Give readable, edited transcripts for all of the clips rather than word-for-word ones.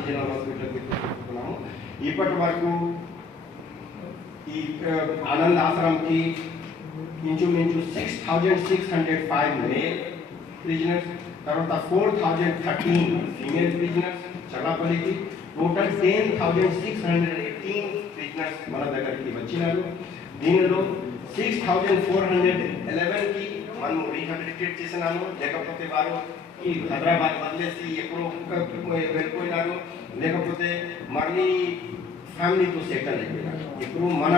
Regional hospital తీసుకుంటున్నాము. ఇప్పటి వరకు ఈ ఆనంద్ ఆశ్రమంకి ఇంచుమించు 6,605 మేల్ ప్రిజనర్స్, తర్వాత 4,013 ఫీమేల్ ప్రిజనర్స్ చల్లపల్లికి, టోటల్ 10,618 ప్రిజనర్స్ మన దగ్గరికి వచ్చినారు. దీనిలో 6,411కి మనం రీహాబిలిటేట్ చేసినాము. లేకపోతే వారు ఈ హైదరాబాద్ వదిలేసి ఎప్పుడో వెళ్ళిపోయినారు, లేకపోతే మళ్ళీ ఫ్యామిలీతో సెటిల్ అయిపోయినారు. ఇప్పుడు మన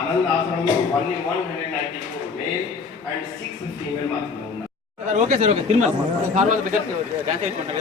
ఆనంద్ ఆశ్రమంలో 194 మేల్ అండ్ 6 ఫీమేల్ మాత్రమే ఉన్నారు. Okay sir, okay Tirumala sir వాళ్ళ దగ్గర డాన్స్ చేసుకుంటాం.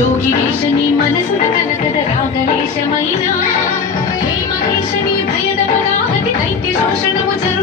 యోగివేశని మనసున కనకద రాగలేశమైన హే మహేశని భయదమనాహతి దైత్య శోషణము జరు